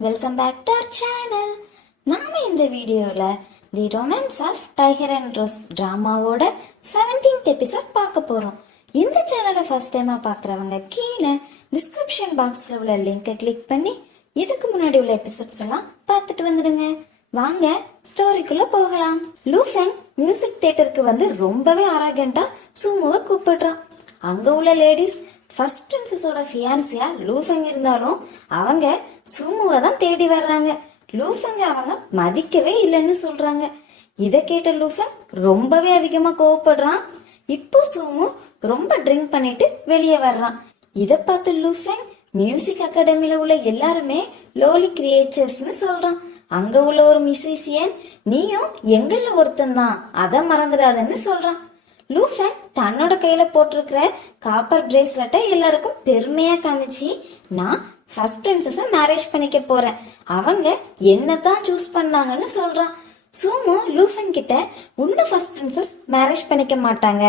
Welcome back to our channel. நாம இந்த வீடியோல the romance of tiger and rose டிராமாவோட 17th எபிசோட் பார்க்க போறோம். இந்த சேனலை ஃபர்ஸ்ட் டைமா பார்க்குறவங்க கீழே டிஸ்கிரிப்ஷன் பாக்ஸ்ல உள்ள லிங்கை கிளிக் பண்ணி இதுக்கு முன்னாடி உள்ள எபிசோட்ஸ் எல்லாம் பார்த்துட்டு வந்துடுங்க. வாங்க ஸ்டோரிக்குள்ள போகலாம். லூஃபெங் மியூசிக் தியேட்டருக்கு வந்து ரொம்பவே ஆரோக்கியண்டா சூமுவை கூப்பிடுறான். அங்க உள்ள லேடிஸ் ஃபர்ஸ்ட் பிரின்சஸோட ஃபியான்சியா லூஃபெங் இருந்தாலும் அவங்க சூமுவை தான் தேடி வர்றாங்க. லூஃபெங் அவங்க மதிக்கவே இல்லைன்னு சொல்றாங்க. இதை கேட்ட லூஃபெங் ரொம்பவே அதிகமா கோவப்படுறான். இப்போ சூமு ரொம்ப ட்ரிங்க் பண்ணிட்டு வெளியே வர்றான். இதை பார்த்து லூஃபெங் மியூசிக் அகாடமியில உள்ள எல்லாருமே லோலி கிரியேச்சர்ஸ்னு சொல்றான். அங்க உள்ள ஒரு மியூசிஷியன் நீயும் எங்கள்ல ஒருத்தன் தான், அதை மறந்துடாதன்னு சொல்றான். லூஃபெங் தன்னோட கையில போட்டிருக்கிற காப்பர் பிரேஸ்லெட்டை எல்லாருக்கும் பெருமையா காமிச்சு, நான் ஃபர்ஸ்ட் பிரின்சஸ மேரேஜ் பண்ணிக்க போறேன், அவங்க என்னதான் சூஸ் பண்ணாங்கன்னு சொல்றான். சூமு லூஃபெங் கிட்ட உன்ன ஃபர்ஸ்ட் பிரின்சஸ் மேரேஜ் பண்ணிக்க மாட்டாங்க,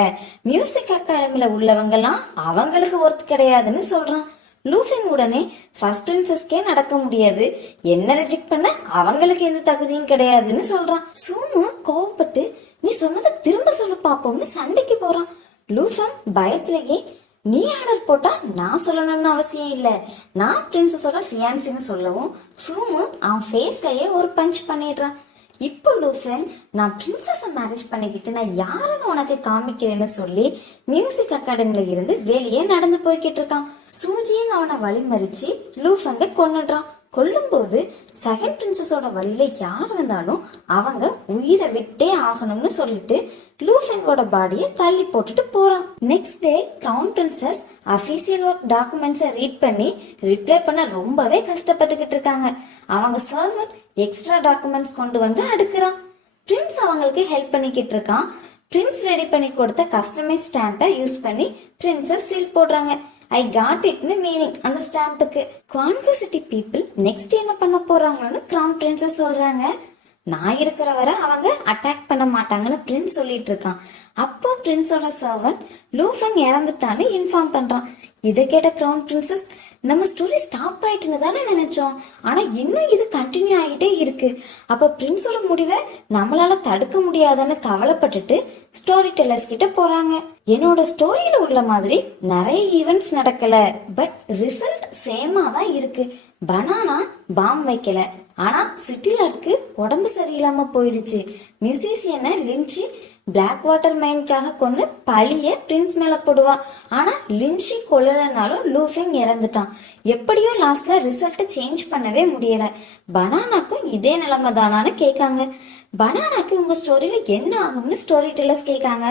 மியூசிக் அகாடமில உள்ளவங்க எல்லாம் அவங்களுக்கு ஒர்த் கிடையாதுன்னு சொல்றான். லூஃபெங் உடனே ஃபர்ஸ்ட் பிரின்சஸ்கே நடக்க முடியாது, என்ன ரிஜெக்ட் பண்ண அவங்களுக்கு எந்த தகுதியும் கிடையாதுன்னு சொல்றான். சூமு கோவப்பட்டு நீ சொன்னதை திரும்ப சொல்ல பாப்போம்னு சண்டைக்கு போறான். லூஃபெங் பயத்திலேயே நீ ஆர்டர் போட்டா நான் சொல்லணும்னு அவசியம் இல்ல, நான் பிரின்சஸோட ஃபியான்சின்னு சொல்லவும் சூமு அவன் ஃபேஸ்லயே ஒரு பஞ்ச் பண்ணிடுறான். இப்போ லூஃபெங் நான் பிரின்சஸ மேரேஜ் பண்ணிக்கிட்டு நான் யாருன்னு உனக்கு காமிக்கிறேன்னு சொல்லி மியூசிக் அகாடமில இருந்து வெளியே நடந்து போய்கிட்டு இருக்கான். சூஜியும் அவனை வழிமறிச்சு லூஃபெங்க கொன்னுடுறான். கொல்லும் போது செகண்ட் பிரின்சஸோட வழியில யார் வந்தாலும் அவங்க உயிரை விட்டே ஆகணும்னு சொல்லிட்டு லூஃபெங்கோட பாடியை தள்ளி போட்டுட்டு போறான். Next day crown princess official work டாக்குமெண்ட்ஸை ரீட் பண்ணி ரிப்ளை பண்ண ரொம்பவே கஷ்டப்பட்டுக்கிட்டு இருக்காங்க. அவங்க சர்வன்ட் எக்ஸ்ட்ரா டாக்குமெண்ட்ஸ் கொண்டு வந்து அடுக்குறான். பிரின்ஸ் அவங்களுக்கு ஹெல்ப் பண்ணிக்கிட்டு இருக்கான். பிரின்ஸ் ரெடி பண்ணி கொடுத்த கஸ்டமைஸ் ஸ்டாம்பை யூஸ் பண்ணி பிரின்சஸ் சீல் போடுறாங்க. ஐ காட் இட்னு மீனிங் அந்த ஸ்டாம்புக்கு. கான்கோ சிட்டி பீப்புள் நெக்ஸ்ட் என்ன பண்ண போறாங்கன்னு கிரவுன் பிரின்சஸ் சொல்றாங்க. நான் இருக்கிற வரை அவங்க அட்டாக் பண்ண மாட்டாங்கன்னு பிரின்ஸ் சொல்லிட்டு இருக்கான். அப்போ பிரின்ஸோட சர்வன்ட் லூஃபெங் இறந்துட்டான்னு இன்ஃபார்ம் பண்றான். இதை கேட்ட கிரவுன் பிரின்சஸ் நம்ம ஸ்டோரி ஸ்டாப் ஆயிட்டுன்னு தானே நினைச்சோம், ஆனா இன்னும் இது கண்டினியூ ஆகிட்டே இருக்கு, அப்ப பிரின்ஸோட முடிவை நம்மளால தடுக்க முடியாதுன்னு கவலைப்பட்டுட்டு ஸ்டோரி டெல்லர்ஸ் கிட்ட போறாங்க. என்னோட ஸ்டோரியில உள்ள மாதிரி நிறைய ஈவெண்ட்ஸ் நடக்கல, பட் ரிசல்ட் சேமா தான் இருக்கு. பனானா பாம் வைக்கல, ஆனா சிட்டிலாட்க்கு உடம்பு சரியில்லாம போயிடுச்சு. மியூசிஷியனை லின்ச்சி பிளாக் வாட்டர் மைனுக்காக கொண்டு பழிய பிரின்ஸ் மேல போடுவான், ஆனா லின்ச்சி கொல்லலனாலும் லூஃபெங் இறந்துட்டான். எப்படியோ லாஸ்ட்ல ரிசல்ட் சேஞ்ச் பண்ணவே முடியல. பனானாக்கும் இதே நிலைமை தானான்னு கேட்காங்க. பனானாக்கு உங்க ஸ்டோரியில என்ன ஆகும்னு ஸ்டோரி டெல்லர்ஸ் கேட்காங்க.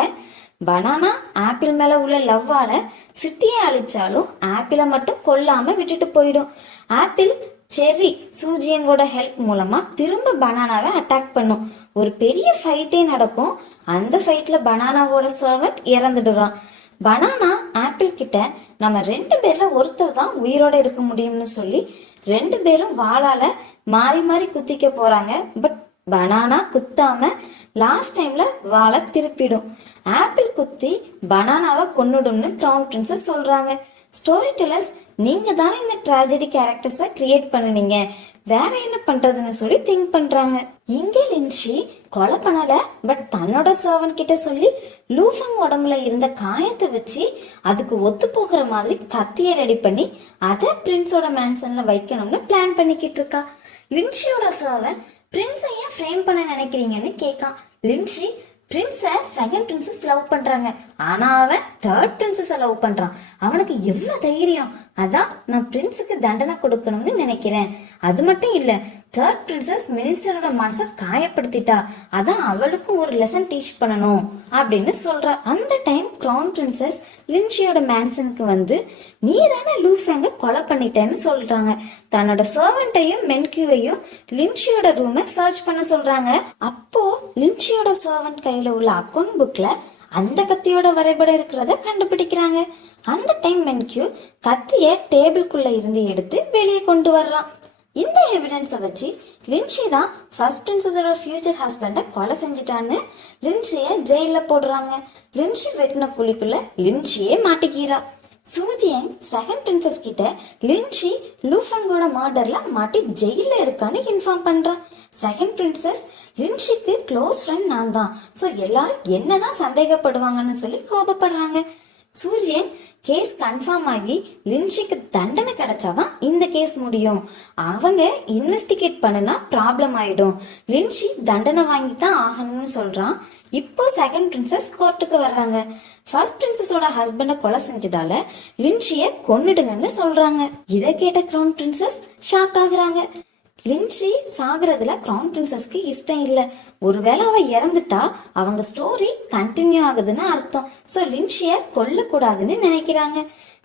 பனானா ஆப்பிள் மேல உள்ள லவ்வால சிட்டியை அழிச்சாலும் ஆப்பிளை மட்டும் கொல்லாம விட்டுட்டு போயிடும். ஆப்பிள் செர்ரி சூஜியங்கோட ஹெல்ப் மூலமா திரும்ப பனானாவை அட்டாக் பண்ணும். ஒரு பெரிய ஃபைட்டே நடக்கும். அந்த ஃபைட்ல பனானாவோட சர்வன்ட் இறந்துடுறான். பனானா ஆப்பிள் கிட்ட நம்ம 2 பேர்ல ஒருத்தர் தான் உயிரோட இருக்க முடியும்னு சொல்லி 2 பேரும் வாளால மாறி மாறி குத்திக்க போறாங்க. பட் பனானா குத்தாம லாஸ்ட் டைம்ல வாளை திருப்பிடும். ஆப்பிள் குத்தி பனானாவை கொன்னுடும்னு கிரவுன் பிரின்சஸ் சொல்றாங்க. ஸ்டோரி டெல்லர்ஸ் நீங்க தானே இந்த ட்ராஜடி கேரக்டர்ஸ கிரியேட் பண்ணுனீங்க, வேற என்ன பண்றதுன்னு சொல்லி திங்க் பண்றாங்க. இங்க லின்ச்சி கொலை பண்ணல, பட் தன்னோட சர்வன்ட் கிட்ட சொல்லி லூஃபெங் உடம்புல இருந்த காயத்தை வச்சு அதுக்கு ஒத்து போகிற மாதிரி கத்திய ரெடி பண்ணி அதை பிரின்ஸோட மேன்சன்ல வைக்கணும்னு பிளான் பண்ணிக்கிட்டு இருக்கா. லின்ச்சியோட சர்வன்ட் பிரின்ஸை ஏன் ஃப்ரேம் பண்ண நினைக்கிறீங்கன்னு கேட்கான். லின்ச்சி பிரின்ஸ செகண்ட் பிரின்சஸ் லவ் பண்றாங்க, ஆனா அவன் தேர்ட் பிரின்சஸ லவ் பண்றான், அவனுக்கு எவ்வளவு தைரியம், அதான் நான் பிரின்ஸுக்கு தண்டனை கொடுக்கணும்னு நினைக்கிறேன். அது மட்டும் இல்ல, தேர்ட் பிரின்சஸ் மினிஸ்டரோட மனசை காயப்படுத்திட்டா, அதான் அவளுக்கும் ஒரு லெசன் டீச் பண்ணணும் அப்படின்னு சொல்றா. அந்த டைம் கிரவுன் பிரின்சஸ் லின்ச்சியோட மேன்சனுக்கு வந்து நீ தானே லூஃபெங்க கொலை பண்ணிட்டேன்னு சொல்றாங்க. தன்னோட சர்வன்ட்டையும் மென்கியூவையும் லின்ச்சியோட ரூமை சர்ச் பண்ண சொல்றாங்க. அப்போ லின்ச்சியோட சர்வன்ட் கையில உள்ள அக்கௌண்ட் புக்ல அந்த கத்தியோட வரைபடம் இருக்கிறத கண்டுபிடிக்கிறாங்க. அந்த டைம் மென்கியூ கத்திய டேபிள்குள்ள இருந்து எடுத்து வெளியே கொண்டு வர்றான். இந்த எவிடன்ஸை வச்சு லின்ச்சி தான் ஃபர்ஸ்ட் பிரின்சஸோட ஃபியூச்சர் ஹஸ்பண்டை கொலை செஞ்சுட்டான்னு லின்ச்சியை ஜெயில போடுறாங்க. லின்ச்சி வெட்டின குழிக்குள்ள லின்ச்சியே மாட்டிக்கிறா. சூஜியங் செகண்ட் பிரின்சஸ் கிட்ட லின்ஷி லூஃபங்கோட மர்டர்ல மாட்டி ஜெயில இருக்கான்னு இன்ஃபார்ம் பண்றான். செகண்ட் பிரின்சஸ் லின்ஷிக்கு க்ளோஸ் ஃப்ரெண்ட் நான் தான், ஸோ எல்லாரும் என்னதான் சந்தேகப்படுவாங்கன்னு சொல்லி கோபப்படுறாங்க. சூஜியன் கேஸ் கன்ஃபார்ம் ஆகி லின்ஷிக்கு தண்டனை கிடைச்சாதான் இந்த கேஸ் முடியும். அவங்க இன்வெஸ்டிகேட் பண்ணுனா ப்ராப்ளம் ஆயிடும். லின்ஷி தண்டனை வாங்கி தான் ஆகணும்னு சொல்றான். இப்போ செகண்ட் பிரின்சஸ் கோர்ட்டுக்கு வர்றாங்க. ஃபர்ஸ்ட் பிரின்சஸோட ஹஸ்பண்ட கொலை செஞ்சதால லின்ஷிய கொன்னுடுங்கன்னு சொல்றாங்க. இதை கேட்ட கிரவுன் பிரின்சஸ் ஷாக் ஆகுறாங்க. லின்ஷி சாகுறதுல கிரவுன் பிரின்சஸ்க்கு இஷ்டம் இல்ல. ஒருவேளை அவ இறந்துட்டா அவங்க ஸ்டோரி கண்டினியூ ஆகுதுன்னு அர்த்தம். சோ லின்ஷிய கொல்ல கூடாதுன்னு நினைக்கிறாங்க.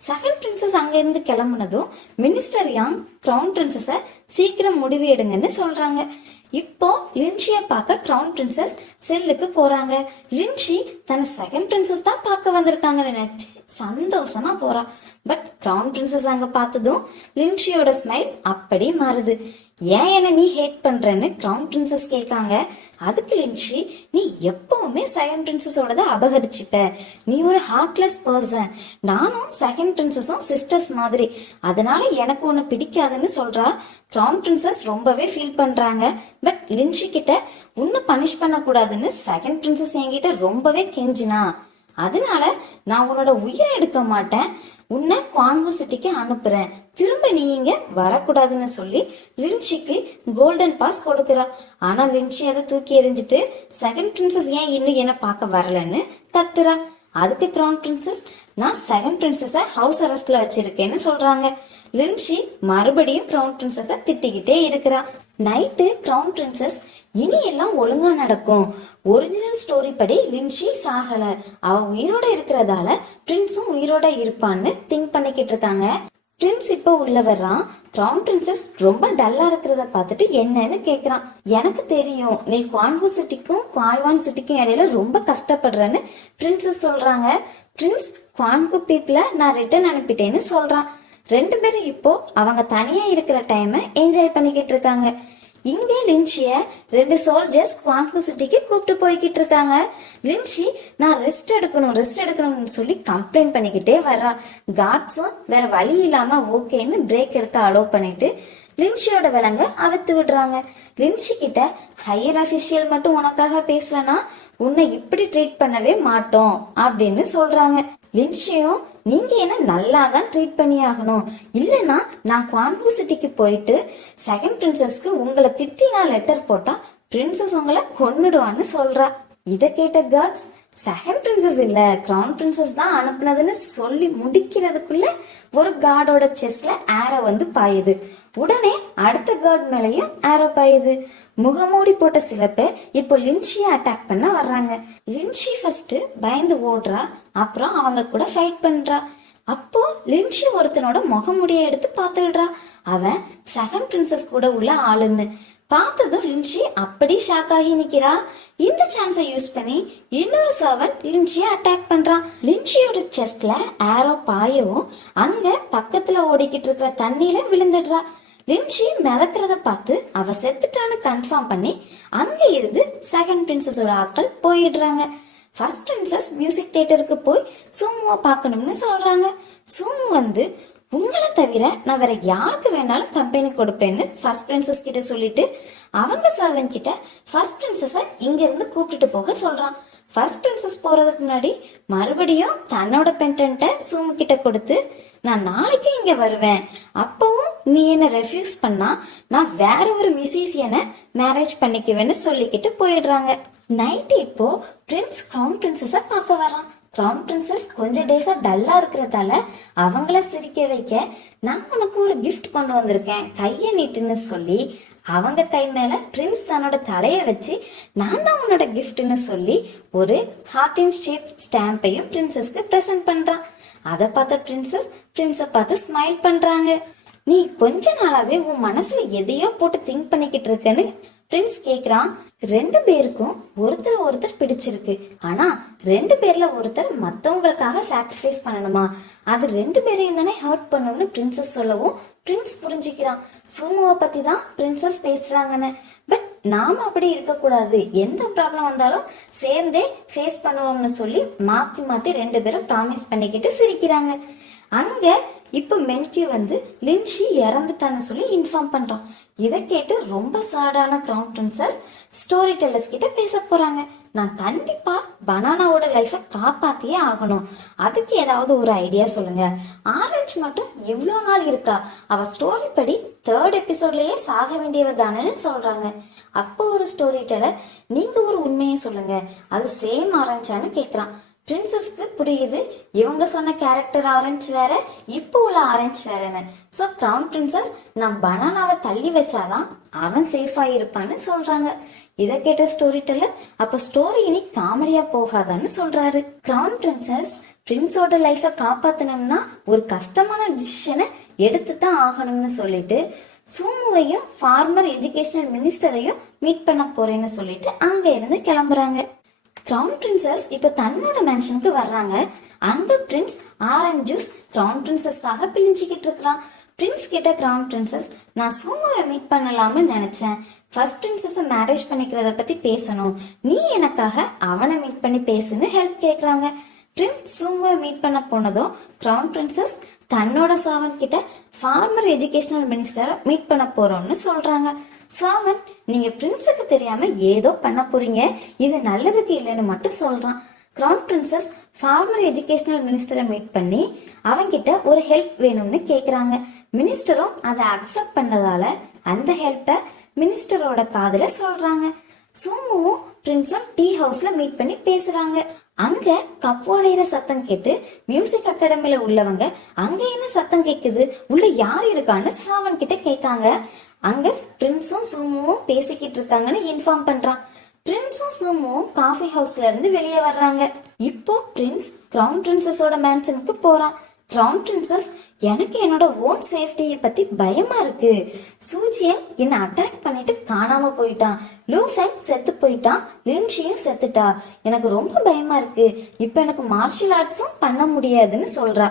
செகண்ட் பிரின்சஸ் அங்க இருந்து கிளம்புனதும் மினிஸ்டர் யாங் கிரவுன் பிரின்சஸ சீக்கிரம் முடிவு எடுங்கன்னு சொல்றாங்க. இப்போ லின்ஷிய பார்க்க கிரவுன் பிரின்சஸ் செல்லுக்கு போறாங்க. லின்ஷி தன் செகண்ட் பிரின்சஸ் தான் பார்க்க வந்திருக்காங்கன்னு நினைச்சு சந்தோஷமா போறா. பட் கிரவுன் பிரின்சஸ் அங்க பார்த்ததும் லின்ஷியோட ஸ்மைல் அப்படி மாறுது. ஏன் என்ன நீ ஹேட் பண்றன்னு கிரவுன் பிரின்சஸ் கேட்காங்க. அதுக்கு லின்ஷி, நீ எப்பவுமே செகண்ட் பிரின்சஸோட அபகரிச்சுட்ட, நீ ஒரு ஹார்ட்லெஸ் பர்சன், நானும் செகண்ட் பிரின்சஸும் சிஸ்டர்ஸ் மாதிரி, அதனால எனக்கு ஒண்ணு பிடிக்காதுன்னு சொல்றா. கிரவுன் பிரின்சஸ் ரொம்பவே ஃபீல் பண்றாங்க. பட் லின்ஷி கிட்ட உன்னை பனிஷ் பண்ண கூடாதுன்னு செகண்ட் பிரின்சஸ் என்கிட்ட ரொம்பவே கெஞ்சினா, அதனால நான் உன்னோட உயிரை எடுக்க மாட்டேன், உன்னை குவான்வூ சிட்டிக்கு அனுப்புறேன், திரும்ப நீ இங்க வரக்கூடாதுன்னு சொல்லி லின்ஷிக்கு கோல்டன் பாஸ் கொடுக்குறா. ஆனா லின்ஷி அதை தூக்கி எறிஞ்சிட்டு செகண்ட் பிரின்சஸ் ஏன் இன்னும் என்ன பார்க்க வரலன்னு கத்துறா. அதுக்கு கிரவுன் பிரின்சஸ், நான் செகண்ட் பிரின்சஸ ஹவுஸ் அரெஸ்ட்ல வச்சிருக்கேன்னு சொல்றாங்க. லின்ஷி மறுபடியும் கிரவுன் பிரின்சஸ திட்டிக்கிட்டே இருக்கிறா. நைட்டு கிரவுன் பிரின்சஸ், இனி எல்லாம் ஒழுங்கா நடக்கும், ஒரிஜினல் ஸ்டோரி படி லின்ஷி சாகல, அவ உயிரோட இருக்கிறதால பிரின்ஸும் உயிரோட இருப்பான்னு திங்க் பண்ணிக்கிட்டு இருக்காங்க. பிரின்ஸ் இப்போ உள்ள வர்றான். கிரவுன் பிரின்சஸ் ரொம்ப டல்லா இருக்கிறத பார்த்துட்டு என்னன்னு கேக்குறான். எனக்கு தெரியும் நீ குவான்வூ சிட்டிக்கும் குவாய்வான் சிட்டிக்கும் இடையில ரொம்ப கஷ்டப்படுறன்னு பிரின்சஸ் சொல்றாங்க. பிரின்ஸ் குவான்வூ பீப்புள நான் ரிட்டர்ன் அனுப்பிட்டேன்னு சொல்றான். ரெண்டு பேரும் இப்போ அவங்க தனியா இருக்கிற டைமை என்ஜாய் பண்ணிக்கிட்டு இருக்காங்க. இங்கே லின்ஷிய ரெண்டு சோல்ஜர்ஸ் குவான்வூ சிட்டிக்கு கூப்பிட்டு போய்கிட்டு இருக்காங்க. லின்ஷி, நான் ரெஸ்ட் எடுக்கணும்னு சொல்லி கம்ப்ளைண்ட் பண்ணிக்கிட்டே வர்றா. காட்ஸும் வேற வழி இல்லாம ஓகேன்னு பிரேக் எடுத்து அலோவ் பண்ணிட்டு லின்ஷியோட விலங்க அவித்து விடுறாங்க. லின்ஷி கிட்ட, ஹையர் அபிஷியல் மட்டும் உனக்காக பேசலனா உன்னை இப்படி ட்ரீட் பண்ணவே மாட்டோம் அப்படின்னு சொல்றாங்க. லின்ஷியும், நீங்க என்ன நல்லா தான் ட்ரீட் பண்ணி ஆகணும், இல்லைன்னா நான் குவான்வூ சிட்டிக்கு போயிட்டு செகண்ட் பிரின்சஸ்க்கு உங்களை திட்டி நான் லெட்டர் போட்டா பிரின்சஸ் உங்களை கொன்னுடுவான்னு சொல்றா. இதை கேட்ட காட்ஸ், செகண்ட் பிரின்சஸ் இல்ல கிரவுன் பிரின்சஸ் தான் அனுப்புனதுன்னு சொல்லி முடிக்கிறதுக்குள்ள ஒரு கார்டோட செஸ்ட்ல ஆரோ வந்து பாயுது. உடனே அடுத்த கார்டு மேலையும் ஆரோ பாயுது. முகமூடி போட்ட சில பேர் இப்போ லின்ஷியை அட்டாக் பண்ண வர்றாங்க. லின்ஷி ஃபர்ஸ்ட் பயந்து ஓடுறா, அப்புறம் அவங்க கூட ஃபைட் பண்றா. அப்போ லின்ஷி ஒருத்தனோட முகமூடியை எடுத்து பார்த்துடுறா. அவன் செகண்ட் பிரின்சஸ் கூட உள்ள ஆளுன்னு பார்த்ததும் லின்ஷி அப்படி ஷாக் ஆகி நிக்கிறா. இந்த சான்ஸை யூஸ் பண்ணி இன்னொரு சர்வன்ட் லின்ஷியை அட்டாக் பண்றான். லின்ஷியோட செஸ்ட்ல ஆரோ பாயவும் அங்க பக்கத்துல ஓடிக்கிட்டு இருக்கிற தண்ணியில விழுந்துடுறா. லின்ஷி மிதக்கிறத பார்த்து அவ செத்துட்டான்னு கன்ஃபார்ம் பண்ணி அங்க இருந்து செகண்ட் பிரின்சஸோட ஆட்கள் போயிடுறாங்க. ஃபர்ஸ்ட் பிரின்சஸ் மியூசிக் தியேட்டருக்கு போய் சூமுவை பார்க்கணும்னு சொல்றாங்க. சூமு வந்து, உங்களை தவிர நான் வேற யாருக்கு வேணாலும் கம்பெனி கொடுப்பேன்னு ஃபர்ஸ்ட் பிரின்சஸ் கிட்ட சொல்லிட்டு அவங்க சர்வன் கிட்ட ஃபர்ஸ்ட் பிரின்சஸ இங்க இருந்து கூப்பிட்டுட்டு போக சொல்றான். ஃபர்ஸ்ட் பிரின்சஸ் போறதுக்கு முன்னாடி மறுபடியும் தன்னோட பென்டென்ட்டை சூமு கிட்ட கொடுத்து, நான் நாளைக்கு இங்க வருவேன், அப்பவும் நீ என்ன ரெஃப்யூஸ் பண்ணா நான் வேற ஒரு மியூசிஷியனை மேரேஜ் பண்ணிக்குவேன்னு சொல்லிக்கிட்டு போயிடுறாங்க. நைட்டு இப்போ பிரின்ஸ் கிரவுன் பிரின்சஸ பார்க்க வரான். கிரவுன் பிரின்சஸ் கொஞ்சம் டேஸா டல்லா இருக்கிறதால அவங்கள சிரிக்க வைக்க, நான் உனக்கு ஒரு கிஃப்ட் கொண்டு வந்திருக்கேன், கைய நீட்டுன்னு சொல்லி அவங்க கை மேல பிரின்ஸ் தன்னோட தலைய வச்சு, நான் தான் உன்னோட கிஃப்ட்னு சொல்லி ஒரு ஹார்ட் இன் ஷேப் ஸ்டாம்பையும் பிரின்சஸ்க்கு பிரசன்ட் பண்றான். அதை பார்த்த பிரின்சஸ் பிரின்ஸ பார்த்து ஸ்மைல் பண்றாங்க. நீ கொஞ்ச நாளாவே உன் மனசுல எதையோ போட்டு திங்க் பண்ணிக்கிட்டு இருக்கன்னு பிரின்ஸ் கேக்குறான். ரெண்டு பேருக்கும் ஒருத்தர் பிடிச்சிருக்கு, ஆனா ரெண்டு பேர்ல ஒருத்தர் மத்தவங்களுக்காக சாக்ரிஃபைஸ் பண்ணணுமா, அது ரெண்டு பேரையும் தானே ஹர்ட் பண்ணணும்னு பிரின்சஸ் சொல்லவும் பிரின்ஸ் புரிஞ்சுக்கிறான். சூமுவை பத்தி தான் பிரின்சஸ் பேசுறாங்கன்னு. பட் நாம அப்படி இருக்க கூடாது, எந்த ப்ராப்ளம் வந்தாலும் சேர்ந்தே ஃபேஸ் பண்ணுவோம்னு சொல்லி மாத்தி மாத்தி ரெண்டு பேரும் ப்ராமிஸ் பண்ணிக்கிட்டு சிரிக்கிறாங்க. அங்க இப்ப மென்கியூ வந்து லின்ஷி இறந்துட்டான்னு சொல்லி இன்ஃபார்ம் பண்றான். இதை கேட்டு ரொம்ப சாடான கிரவுன் பிரின்சஸ் ஸ்டோரி டெல்லர்ஸ் கிட்ட பேச போறாங்க. நான் கண்டிப்பா பனானாவோட லைஃப காப்பாத்தியே ஆகணும், அதுக்கு ஏதாவது ஒரு ஐடியா சொல்லுங்க. ஆரஞ்சு மட்டும் எவ்வளவு நாள் இருக்கா, அவ ஸ்டோரி படி 3rd எபிசோட்லயே சாக வேண்டியவ தானேன்னு சொல்றாங்க. அப்போ ஒரு ஸ்டோரி டெல்லர், நீங்க ஒரு உண்மையை சொல்லுங்க, அது சேம் ஆரஞ்சான்னு கேக்குறான். பிரின்சஸ்க்கு புரியுது இவங்க சொன்ன கேரக்டர் ஆரஞ்சு வேற, இப்போ உள்ள ஆரஞ்சு வேறன்னு. சோ கிரவுன் பிரின்சஸ், நான் பனானாவை தள்ளி வச்சாதான் அவன் சேஃபா இருப்பான்னு சொல்றாங்க. இதை கேட்ட ஸ்டோரி டெல்லர், அப்ப ஸ்டோரி இனி காமெடியா போகாதான்னு சொல்றாரு. கிரவுன் பிரின்சஸ் பிரின்ஸோட லைஃப காப்பாத்தணும்னா ஒரு கஷ்டமான டிசிஷனை எடுத்து தான் ஆகணும்னு சொல்லிட்டு சூமுவையும் ஃபார்மர் எஜுகேஷனல் மினிஸ்டரையும் மீட் பண்ண போறேன்னு சொல்லிட்டு அங்க இருந்து கிளம்புறாங்க. கிரவுன் பிரின்சஸ் இப்ப தன்னோட மேன்ஷனுக்கு வர்றாங்க. அங்க பிரின்ஸ் ஆரஞ்சு ஜூஸ் கிரவுன் பிரின்சஸ்க்காக பிழிஞ்சிக்கிட்டு இருக்கான். பிரின்ஸ் கிட்ட கிரவுன் பிரின்சஸ், நான் சூமுவை மீட் பண்ணலாம்னு நினைச்சேன், ஃபர்ஸ்ட் பிரின்சஸ மேரேஜ் பண்ணிக்கிறத பத்தி பேசணும், நீ எனக்காக அவனை மீட் பண்ணி பேசுன்னு ஹெல்ப் கேக்குறாங்க. பிரின்ஸ் சூமுவை மீட் பண்ண போனதும் கிரவுன் பிரின்சஸ் தன்னோட சர்வன்ட் கிட்ட ஃபார்மர் எஜுகேஷனல் மினிஸ்டரை மீட் பண்ண போறோம்னு சொல்றாங்க. சர்வன்ட், நீங்க பிரின்ஸுக்கு தெரியாம ஏதோ பண்ண போறீங்க, இது நல்லதுக்கு இல்லைன்னு மட்டும் சொல்றான். கிரவுன் பிரின்சஸ் ஃபார்மர் எஜுகேஷனல் மினிஸ்டரை மீட் பண்ணி அவங்கிட்ட ஒரு ஹெல்ப் வேணும்னு கேக்குறாங்க. மினிஸ்டரும் அதை அக்செப்ட் பண்ணதால அந்த ஹெல்ப்பை மினிஸ்டரோட காதுல சொல்றாங்க. சூமுவும் பிரின்ஸும் டீ ஹவுஸ்ல மீட் பண்ணி பேசுறாங்க. அங்க கப்போடையிற சத்தம் கேட்டு மியூசிக் அகாடமில உள்ளவங்க, அங்க என்ன சத்தம் கேக்குது, உள்ள யார் இருக்கான்னு சாவன் கிட்ட கேட்காங்க. அங்க பிரின்ஸும் சூமுவும் பேசிக்கிட்டு இருக்காங்கன்னு இன்ஃபார்ம் பண்றான். பிரின்ஸும் சூமுவும் காஃபி ஹவுஸ்ல இருந்து வெளியே வர்றாங்க. இப்போ பிரின்ஸ் கிரவுன் பிரின்சஸோட மேன்ஷனுக்கு போறான். கிரவுன் பிரின்சஸ், எனக்கு என்னோட ஓன் சேஃப்டியை பத்தி பயமா இருக்கு, சூஜியன் என்ன அட்டாக் பண்ணிட்டு காணாம போயிட்டான், லூஃபென் செத்து போயிட்டான், லின்ஷியும் செத்துட்டா, எனக்கு ரொம்ப பயமா இருக்கு, இப்ப எனக்கு மார்ஷியல் ஆர்ட்ஸும் பண்ண முடியாதுன்னு சொல்றா.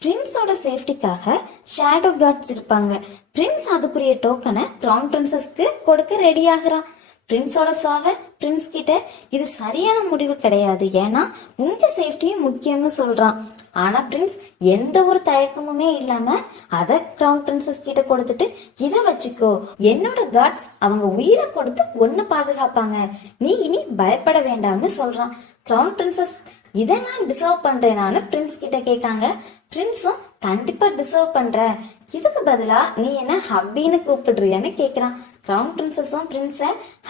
பிரின்ஸோட சேஃப்டிக்காக ஷேடோ கார்ட்ஸ் இருப்பாங்க. பிரின்ஸ் அதுக்குரிய டோக்கனை கிரவுன் பிரின்சஸ்க்கு கொடுக்க ரெடி ஆகுறான். பிரின்ஸோட சர்வன்ட் பிரின்ஸ் கிட்ட, இது சரியான முடிவு கிடையாது, ஏன்னா உங்க சேஃப்டியும் முக்கியம்னு சொல்றான். ஆனா பிரின்ஸ் எந்த ஒரு தயக்கமுமே இல்லாம அத கிரவுன் பிரின்சஸ் கிட்ட கொடுத்துட்டு, இத வச்சுக்கோ, என்னோட கார்ட்ஸ் அவங்க உயிரை கொடுத்து ஒன்னு பாதுகாப்பாங்க, நீ இனி பயப்பட வேண்டாம்னு சொல்றான். கிரவுன் பிரின்சஸ், இதை நான் டிசர்வ் பண்றேனான்னு பிரின்ஸ் கிட்ட கேட்காங்க. பிரின்ஸும் கண்டிப்பா டிசர்வ் பண்ற, இதுக்கு பதிலா நீ என்ன ஹப்பின்னு கூப்பிடுறியான்னு கேக்குறான். கிரவுன் பிரின்சஸும் பிரின்ஸ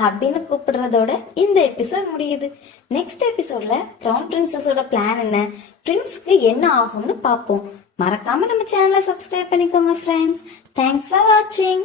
ஹப்பின்னு கூப்பிடுறதோட இந்த எபிசோட் முடியுது. நெக்ஸ்ட் எபிசோட்ல கிரவுன் பிரின்சஸோட பிளான் என்ன, பிரின்ஸ்க்கு என்ன ஆகும்னு பார்ப்போம். மறக்காம நம்ம சேனலை சப்ஸ்கிரைப் பண்ணிக்கோங்க ஃப்ரெண்ட்ஸ். தேங்க்ஸ் ஃபார் வாட்சிங்.